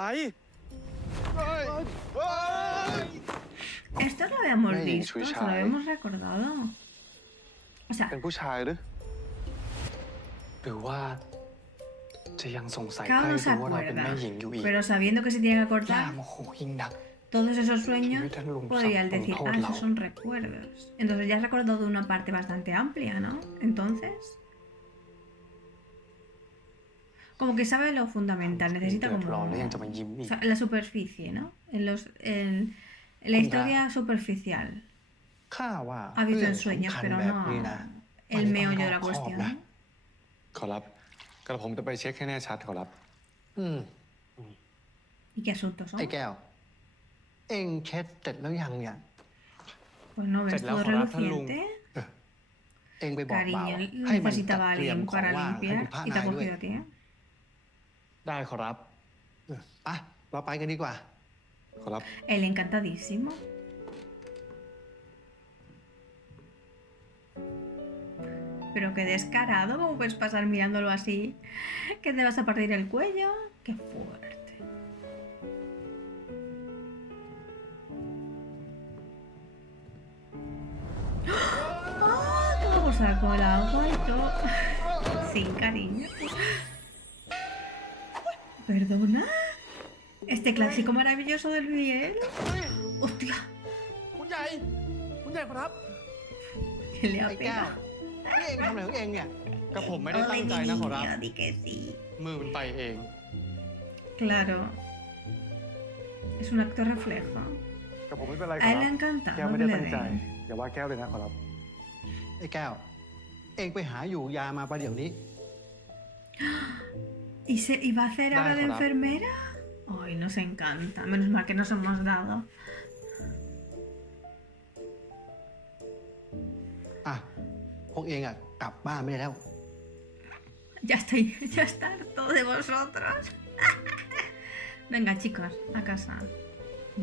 Esto lo habíamos Ay, visto, Shui se lo Shai. habíamos recordado. O sea, เป็นผู้ชายหรือ หรือว่าจะยังสงสัย Cao ใคร no se รู้ว่าเราเป็น acuerda, แม่หญิงอยู่อีก pero sabiendo que se tiene que ย่า acordar โมโหยิ่งหนัก todos esos sueños, Que metan un podrías sapo en decir, todo ah, esos lado. son recuerdos. Entonces ya has recordado una parte bastante amplia, ¿no? Entonces, como que sabe lo fundamental, necesita เดือด como ร้อนแล้วยังจะมายิ้มอี o ก sea, la superficie, ¿no? En la historia superficial. ข้าว่า Ha visto เรื่อ en ง sueños, สำคัญ pero แบบ no นี้นะ el meollo de la มันต้องรอบคอบ cuestión. นะ ขอรับ กระผมจะไปเช็คให้แน่ชัดขอรับ อืม ¿Y qué asuntos son? ไอ้แก้ว เอ็งเช็ดเสร็จแล้วยังเนี่ย Pues no ves Ted todo Laura, Tan Lung. reluciente. เอ็งไปบอกบ่าว Cariño, ให้มันจัด necesitaba เตรียม alguien ของ para ว่างให้ limpiar คุณพระ y te นา ha ยด้วย cogido a ti, ¿eh? ได้ขอรับ ไปเราไปกันดีกว่า ขอรับ Él encantadísimo. Pero qué descarado, ¿cómo puedes pasar mirándolo así? ¿Que te vas a partir el cuello? ¡Qué fuerte! ¡Ah! ¿Cómo sacó el agua y todo? Sin cariño. ¿Perdona? Este clásico maravilloso del hielo. ¡Hostia! คุณใหญ่ คุณใหญ่ครับ ¿Qué le ha ไอ้แก้ว pegado? นี่เอ็งทำอะไรของเอ็งเนี่ย กับผมไม่ได้ตั้งใจนะขอรับ Ay, di que sí. มือมันไปเอง Claro. Es un acto reflejo. กับผมไม่เป็นไรข A อ él รั le บ encanta. แก้ว No ไม่ que ได้ le ตั้งใจ den. อย่าว่าแก้วเลยนะขอรับ ไอ้แก้ว เอ็งไปหาอยู่ยามาประเดี๋ยวนี้ ¿Y va a hacer ahora de Dale, Jorab. enfermera? Ay, nos encanta. Menos mal que nos hemos dado. อ่ะ พวกเอ็งอ่ะ กลับบ้านไม่ได้แล้ว Ya está harto de vosotros. Venga, chicos, a casa.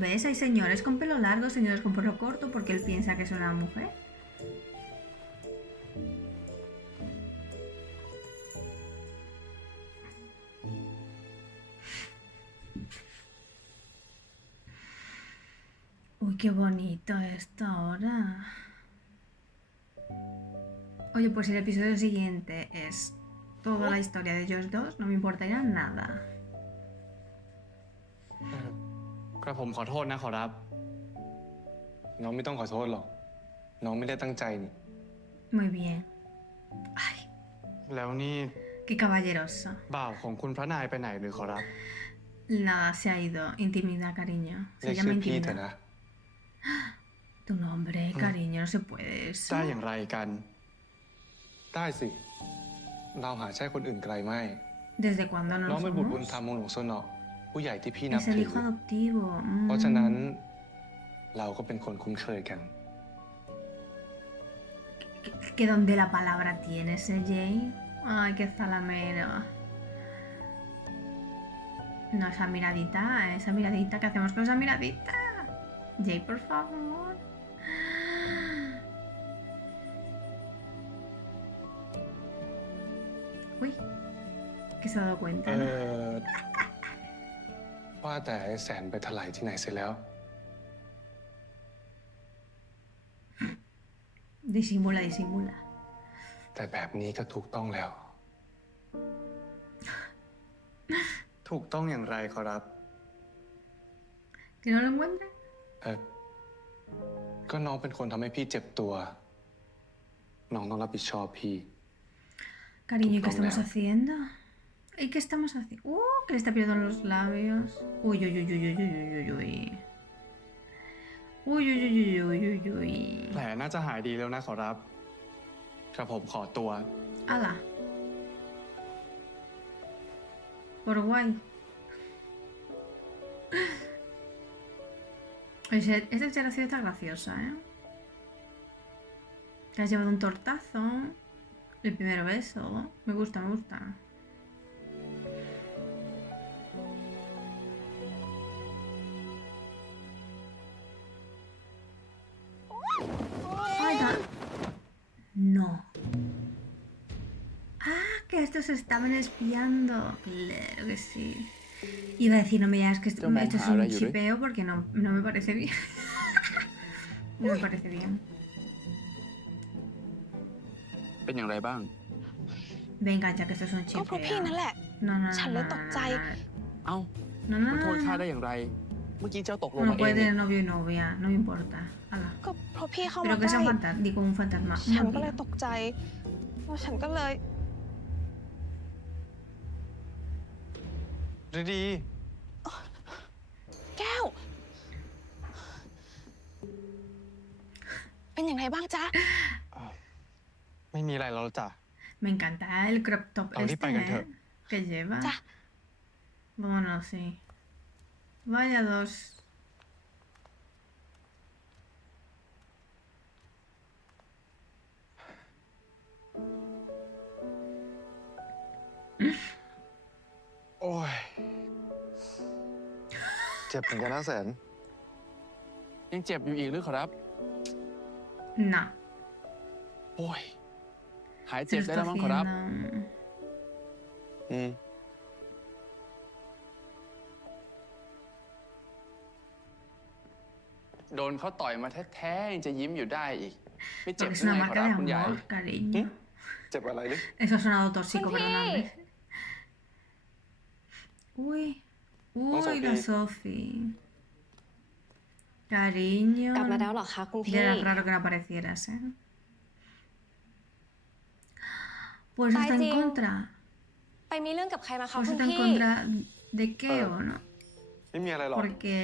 ¿Ves? Hay señores con pelo largo, señores con pelo corto, porque él piensa que es una mujer. Uy, qué bonito esto ahora. Oye, pues si el episodio siguiente es toda la historia de ellos dos, no me importaría nada. กระผมขอโทษนะขอรับ น้องไม่ต้องขอโทษหรอก น้องไม่ได้ตั้งใจนี่ Muy bien. Ay, แล้วนี่ qué caballeroso. บ่าวของคุณพระนายไปไหนหรือขอรับ Nada, se ha ido. Intimidad, cariño. เรี Se ยกชื่ llama อพี่เถอะ intimidad. นะ Tu nombre, cariño, no se puede eso. ได้อย่างไรกัน ได้สิ เราหาใช่คนอื่นไกลไม่ ¿Desde cuándo no น้อง lo เป็นบุตรบุญ somos? ธรรมของหลวงโซนอผู้ใหญ่ที่พี่นับ Es el ถือ hijo adoptivo. เพราะฉะนั้น เราก็เป็นคนคุ้นเคยกัน Que donde la palabra tiene ese Jay. Ay, qué zalamero. No, esa miradita, ¿qué hacemos con esa miradita? Jay, por favor. Uy, que se ha dado เอ cuenta, ¿no? อ ว่าแต่ไอ้แสนไปถลายที่ไหนเสร็จแล้ว Disimula, disimula. แต่แบบนี้ก็ถูกต้องแล้ว ถูกต้องอย่างไรขอรับ ¿Que no lo encuentra? เออ ก็น้องเป็นคนทำให้พี่เจ็บตัว น้องต้องรับผิดชอบพี่ Cariño, ¿qué Tú estamos ponle. haciendo? ¿Y qué estamos haciendo? Que le está pidiendo los labios. Uy, uy, uy, uy, uy, uy, uy, uy. Uy, uy, uy, uy, uy, uy, uy. แผลน่าจะหายดีแล้วนะขอรับครับผมขอตัว ¡Hala! Por guay. Esa exageración está graciosa, ¿eh? Te has llevado un tortazo. El primer beso. Me gusta, me gusta. Ay, no. Ah, que estos se estaban espiando. Claro que sí. Iba a decir, no me digas que esto es un chipeo porque no me parece bien. No me parece bien. เป็นอย่างไรบ้าง Venga, ya que esto es un ก็เพราะพี่ chipeo. นั่นแหละ No, no, ฉัน no, เลย no, ตกใจ เอ้า no, no, มันโทษ no, ข้า no. ได้อย่างไร เมื่อกี้เจ้าตกลง Uno มาเอ puede งนี่ tener novio y novia, no me importa. Hala. ก็เพราะพี่เข้า Pero มา que ใก sea ล้ un fantasma, digo un fantasma. Un ฉันก็เลย vampiro. ตกใจแล้วฉันก็เลย ดี แก้ว เป็นอย่างไรบ้างจ๊ะ ๆไม่มีอะไรแล้วจ้ะ Me encanta el crop top Ahorita este, pagan todo. que lleva. Ya. Bueno, sí. Vaya dos.ๆ โอ้ย เจ็บเหมือนกันนะแสน ยังเจ็บอยู่อีกหรือขอรับ No. โอ้ย หาย Se เจ็บ lo ได้ está แล้วมั้งขอรับ haciendo. อืม โดนเขาต่อยมาแท้ๆยังจะยิ้มอยู่ได้อีก ไม่เจ็บ Porque es หรือ una ไงขอ marca รับ de คุณใหญ่ amor, cariño. เจ็บอะไรหรือ Eso ha sonado tóxico, perdóname. Uy. Uy, la Sophie. Cariño. กลับมาแล้วเหรอคะคุณพี่ Ya era raro que no aparecieras, ¿eh? Pues está en Vaya. contra. ไปมีเรื่องกับใครมาคะ Pues คุณ está en พี่ contra de qué o no. ไม่มีอะไรหรอก Porque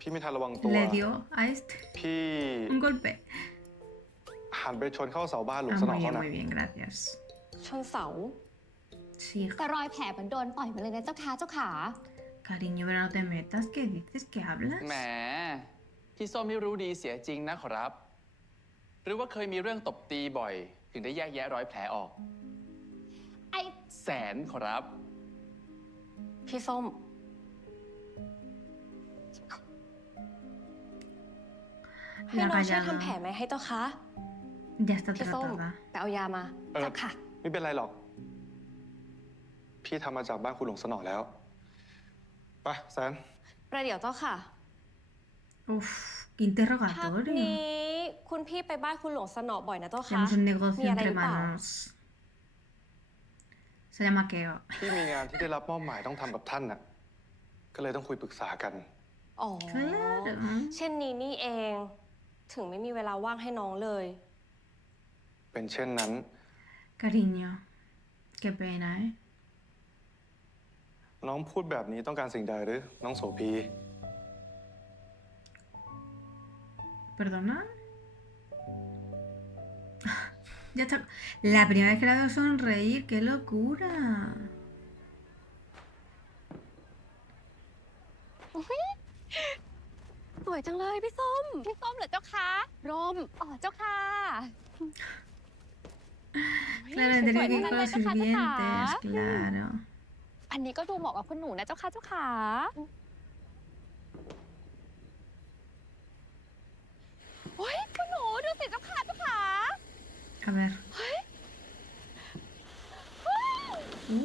พี่ไม่ทันระวังตัว le dio a este พี่ un golpe. หันไปชนเข้าเสาบ้านหลวง Ah, สนอ muy เขา bien, นะ muy bien, gracias. ชนเสา Sí, แต่รอยแผลเหมือนโดนต่อยมาเลยนะเจ้าค่ะเจ้าขา cariño, pero no te metas. ¿Qué dices? ¿Qué hablas? แหม พี่ส้มนี่รู้ดีเสียจริงนะขอรับ หรือว่าเคยมีเรื่องตบตีบ่อย ถึงได้แยกแยะรอยแผลออก ไอ้ แสนขอรับ พี่ส้ม ให้น้องช่วยทำแผลไหมให้เจ้าคะ Ya está พี่ส้ม tratada. ไปเอายามา เออ เจ้าค่ะ ไม่เป็นไรหรอก พี่ทำมาจากบ้านคุณหลวงสนอแล้ว ไปแสน ประเดี๋ยวเจ้าค่ะ Uf, qué พัก interrogatorio. นี้คุณพี่ไปบ้านคุณหลวงสนอบ่อยนะเจ้าค่ะ Tenemos un negocio Mira, entre ahí va. manos. Se llama Keo. พี่มีงานที่ได้รับมอบหมายต้องทำกับท่านน่ะ ก็เลยต้องคุยปรึกษากัน อ๋อ Claro. เช่นนี้นี่เอง ถึงไม่มีเวลาว่างให้น้องเลย เป็นเช่นนั้น Cariño. Qué pena, ¿eh? น้องพูดแบบนี้ต้องการสิ่งใดหรือ น้องโสพี ¿Perdona? Ya está. La primera vez que la veo sonreír, qué locura. สวยจังเลยพี่ส้ม พี่ส้มเหรอเจ้าคะร่มอ๋อเจ้าค่ะ Claro, tenía que ir con los Siguiente, sirvientes, claro. อันนี้ก็ดูเหมาะกับคุณหนูนะเจ้าค่ะเจ้าขาโอ้ยคุณหนูดูสิเจ้าค่ะเจ้าขา A ver.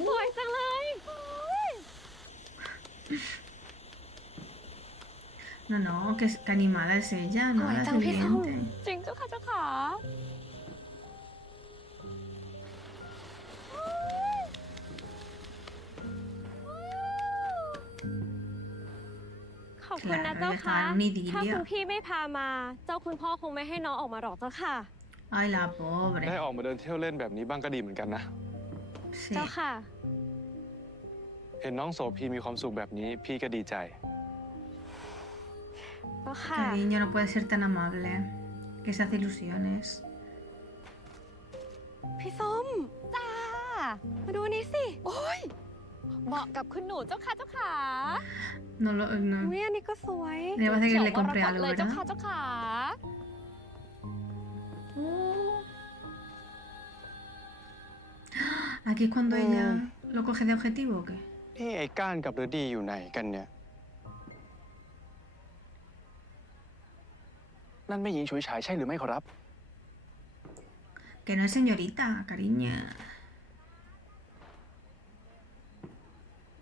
สวยจังเลย No, no, que animada es ella, ¿no? Ay, La tan pisón. sirviente. จริงเจ้าค่ะเจ้าขา ขอบคุณนะเจ้า Claro, ya ค่ะ estaba en un ถ้า idilio. คุณพี่ไม่พามา เจ้าคุณพ่อคงไม่ให้น้องออกมาหรอกเจ้าค่ะ Ay, la ได้ pobre. ออกมาเดินเที่ยวเล่นแบบนี้บ้างก็ดีเหมือนกันนะ Sí. เจ้าค่ะ เห็นน้องโสพีมีความสุขแบบนี้พี่ก็ดีใจ ก็ค่ะ Cariño, no puede ser tan amable. Que se hace ilusiones. พี่ส้มจ้า มาดูนี่สิ โอ้ย เหมาะกับคุณหนูเจ้าค่ะเจ้าขา No lo. No. อุ้ยอันนี้ก็สวย Le parece que le เขียว compré มรกต algo, เลยเจ้า ¿verdad? ค่ะเจ้าขา Aquí es cuando ella lo coge de objetivo o qué? นี่ไอ้ก้านกับฤดีอยู่ไหนกันเนี่ย นั่นแม่หญิงฉุยฉายใช่หรือไม่ขอรับ Que no es señorita, cariño.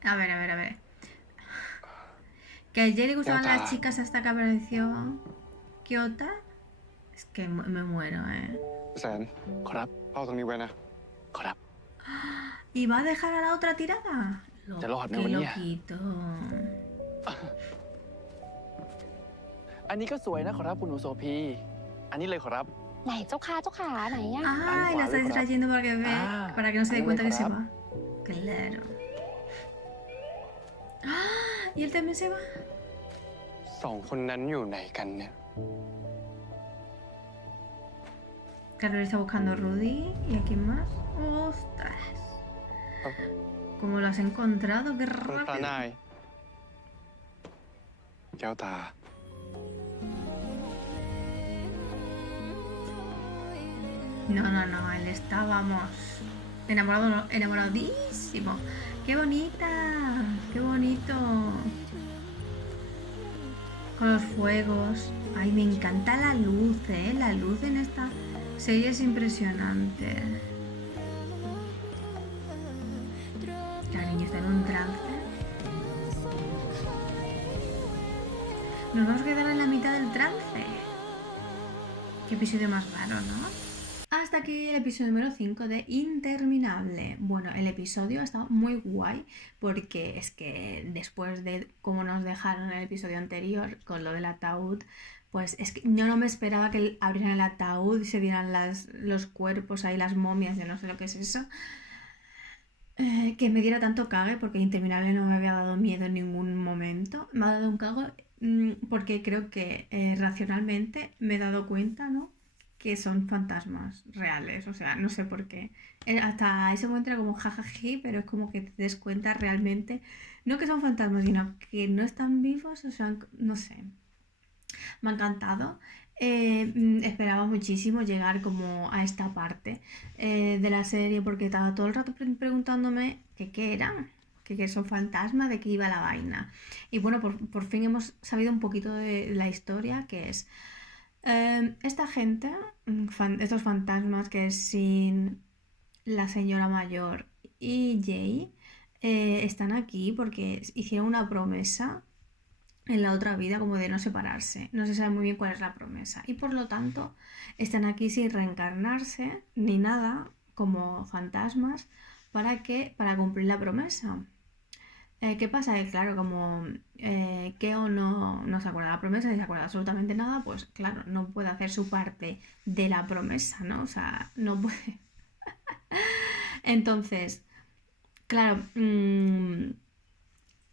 A ver, a ver, a ver. Que ayer le gustaban Kyota. las chicas hasta que apareció Kyota. Es que me muero, ¿eh? แสน ขอรับ เฝ้าตรงนี้ไว้นะ ขอรับ ¿Y va a dejar a la otra tirada? Ya lo Qué admiro, venía. loquito. อันนี้ก็สวยนะขอรับคุณหนูโสพี อันนี้เลยขอรับ ไหนเจ้าค่ะเจ้าขาไหนอะ Ay, la está distrayendo para que ve, para que no se dé cuenta que se va. Claro. ¡Ah! ¿Y él también se va? สองคนนั้นอยู่ไหนกันเนี่ย Claro, él está buscando a Rudy. ¿Y a quién más? ¡Ostras! ¿Cómo lo has encontrado? ¡Qué คุณพระ rápido! นาย แก้วตา No, no, no, él está, vamos, enamorado, enamoradísimo. ¡Qué bonita! ¡Qué bonito! Con los fuegos. Ay, me encanta la luz, ¿eh? La luz en esta serie es impresionante. Cariño, está en un trance. Nos vamos a quedar en la mitad del trance. Qué episodio más raro, ¿no? Hasta aquí el episodio número 5 de Interminable. Bueno, el episodio ha estado muy guay porque es que después de cómo nos dejaron en el episodio anterior con lo del ataúd, pues es que yo no me esperaba que abrieran el ataúd y se vieran los cuerpos ahí, las momias, yo no sé lo que es eso. Que me diera tanto cague porque Interminable no me había dado miedo en ningún momento. Me ha dado un cago porque creo que racionalmente me he dado cuenta, ¿no?, que son fantasmas reales, o sea, no sé por qué. Hasta ese momento era como jajaji, pero es como que te des cuenta realmente, no que son fantasmas, sino que no están vivos, o sea, no sé. Me ha encantado. Esperaba muchísimo llegar como a esta parte de la serie porque estaba todo el rato preguntándome que qué eran, que son fantasmas, de qué iba la vaina. Y bueno, por fin hemos sabido un poquito de la historia, que es esta gente, estos fantasmas que es Sin, la señora mayor y Jay, están aquí porque hicieron una promesa en la otra vida como de no separarse. No se sabe muy bien cuál es la promesa y por lo tanto están aquí sin reencarnarse ni nada, como fantasmas para cumplir la promesa. ¿Qué pasa? Que claro, como Keo no se acuerda de la promesa, ni se acuerda absolutamente nada, pues claro, no puede hacer su parte de la promesa, ¿no? O sea, no puede. Entonces, claro,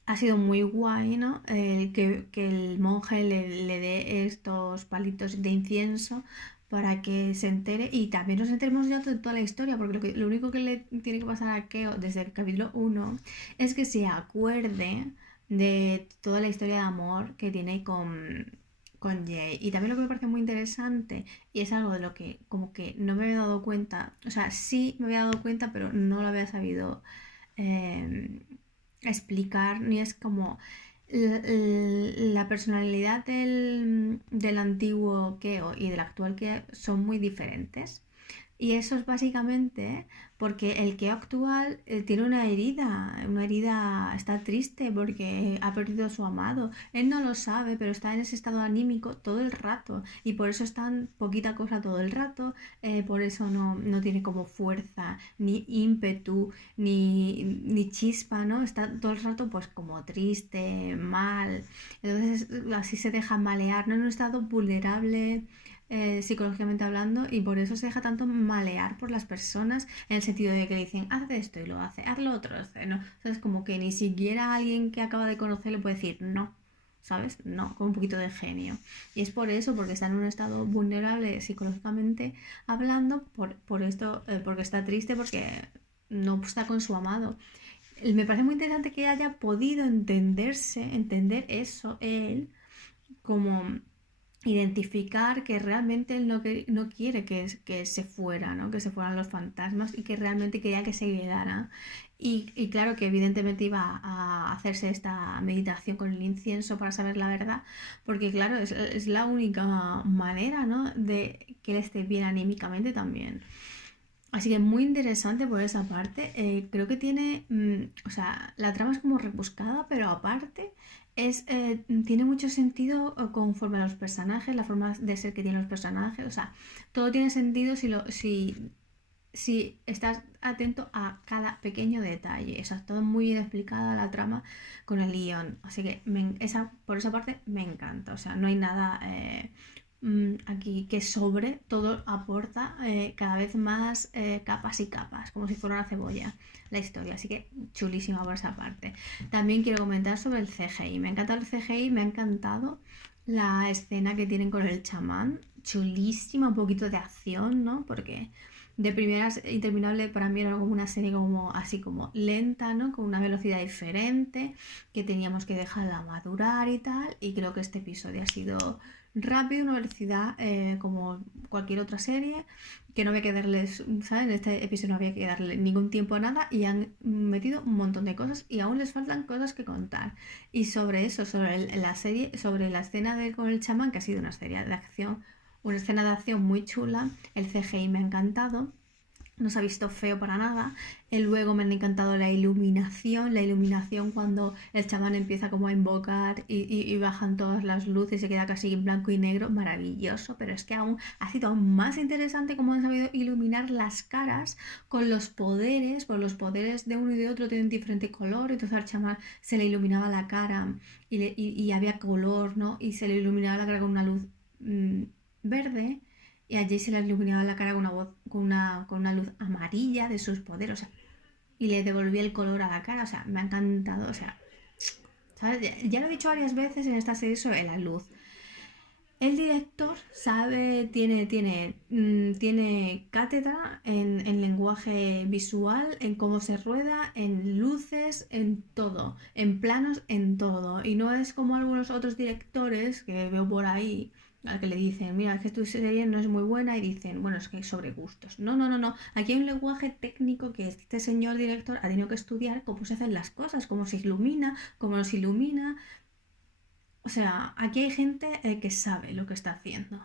ha sido muy guay, ¿no? Que el monje le dé estos palitos de incienso para que se entere y también nos enteremos ya de toda la historia, porque lo único que le tiene que pasar a Keo desde el capítulo 1 es que se acuerde de toda la historia de amor que tiene con Jay. Y también lo que me parece muy interesante, y es algo de lo que como que no me había dado cuenta, o sea, sí me había dado cuenta, pero no lo había sabido explicar, ni es como la personalidad del antiguo Keo y del actual Keo son muy diferentes. Y eso es básicamente porque el Keo actual tiene una herida, está triste porque ha perdido a su amado. Él no lo sabe, pero está en ese estado anímico todo el rato y por eso es tan poquita cosa todo el rato, por eso no tiene como fuerza, ni ímpetu, ni chispa, ¿no? Está todo el rato pues como triste, mal, entonces así se deja malear, ¿no? En un estado vulnerable, psicológicamente hablando, y por eso se deja tanto malear por las personas, en el sentido de que le dicen, haz esto y lo hace, haz lo otro, ¿no? Entonces, como que ni siquiera alguien que acaba de conocer le puede decir no, ¿sabes? No, con un poquito de genio. Y es por eso, porque está en un estado vulnerable psicológicamente hablando, por esto, porque está triste, porque no está con su amado. Me parece muy interesante que haya podido entender eso, él, como identificar que realmente él no quiere que se fuera, ¿no? Que se fueran los fantasmas y que realmente quería que se quedara. Y claro que evidentemente iba a hacerse esta meditación con el incienso para saber la verdad, porque claro, es la única manera, ¿no? De que él esté bien anímicamente también. Así que muy interesante por esa parte. Creo que tiene, o sea, la trama es como rebuscada, pero aparte tiene mucho sentido conforme a los personajes, la forma de ser que tienen los personajes. O sea, todo tiene sentido si estás atento a cada pequeño detalle. O sea, todo muy bien explicada la trama con el guión. Así que por esa parte me encanta. O sea, no hay nada aquí que sobre, todo aporta cada vez más capas y capas, como si fuera una cebolla la historia, así que chulísima por esa parte. También quiero comentar sobre el CGI, me ha encantado el CGI, me ha encantado la escena que tienen con el chamán, chulísima, un poquito de acción, ¿no? Porque de primeras Interminable para mí era como una serie como así como lenta, ¿no? Con una velocidad diferente, que teníamos que dejarla madurar y tal, y creo que este episodio ha sido rápido, una velocidad como cualquier otra serie, que no había que darles, ¿sabes? En este episodio no había que darle ningún tiempo a nada y han metido un montón de cosas y aún les faltan cosas que contar. Y sobre eso, sobre la serie, sobre la escena con el chamán, que ha sido una serie de acción, una escena de acción muy chula, el CGI me ha encantado. No se ha visto feo para nada. Luego me ha encantado la iluminación cuando el chamán empieza como a invocar y bajan todas las luces y se queda casi en blanco y negro, maravilloso, pero es que aún ha sido aún más interesante cómo han sabido iluminar las caras con los poderes, pues los poderes de uno y de otro tienen diferente color, entonces al chamán se le iluminaba la cara y había color, ¿no? Y se le iluminaba la cara con una luz verde. Y a Jay se le iluminaba la cara con una luz amarilla de sus poderes, o sea, y le devolvía el color a la cara, o sea, me ha encantado, o sea, ¿sabes? Ya lo he dicho varias veces en esta serie sobre la luz. El director tiene cátedra en lenguaje visual, en cómo se rueda, en luces, en todo, en planos, en todo. Y no es como algunos otros directores que veo por ahí, al que le dicen, mira, es que tu serie no es muy buena y dicen, bueno, es que es sobre gustos. No. Aquí hay un lenguaje técnico que este señor director ha tenido que estudiar cómo se hacen las cosas, cómo se ilumina, cómo nos ilumina. O sea, aquí hay gente que sabe lo que está haciendo.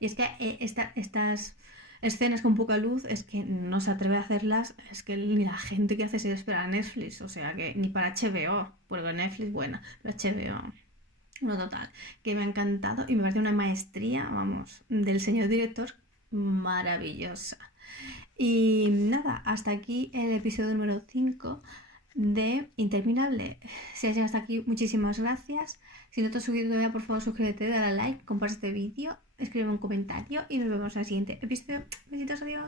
Y es que estas escenas con poca luz es que no se atreve a hacerlas, es que ni la gente que hace series para Netflix, o sea, que ni para HBO, porque Netflix, buena, pero HBO... No, total, que me ha encantado y me parece una maestría, vamos, del señor director maravillosa. Y nada, hasta aquí el episodio número 5 de Interminable. Si has llegado hasta aquí, muchísimas gracias. Si no te has suscrito todavía, por favor, suscríbete, dale a like, comparte este vídeo, escribe un comentario y nos vemos en el siguiente episodio. Besitos, adiós.